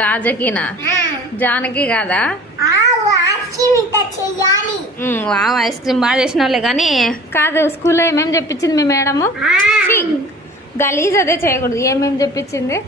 రాజకీనా? జానకి కాదా? Wow, ice cream బాగా చేసినావులే. కానీ కాదు, స్కూల్లో ఏమేమి చెప్పించింది మీ మేడము? గలీజ్ అదే చేయకూడదు. ఏమేమి చెప్పించింది?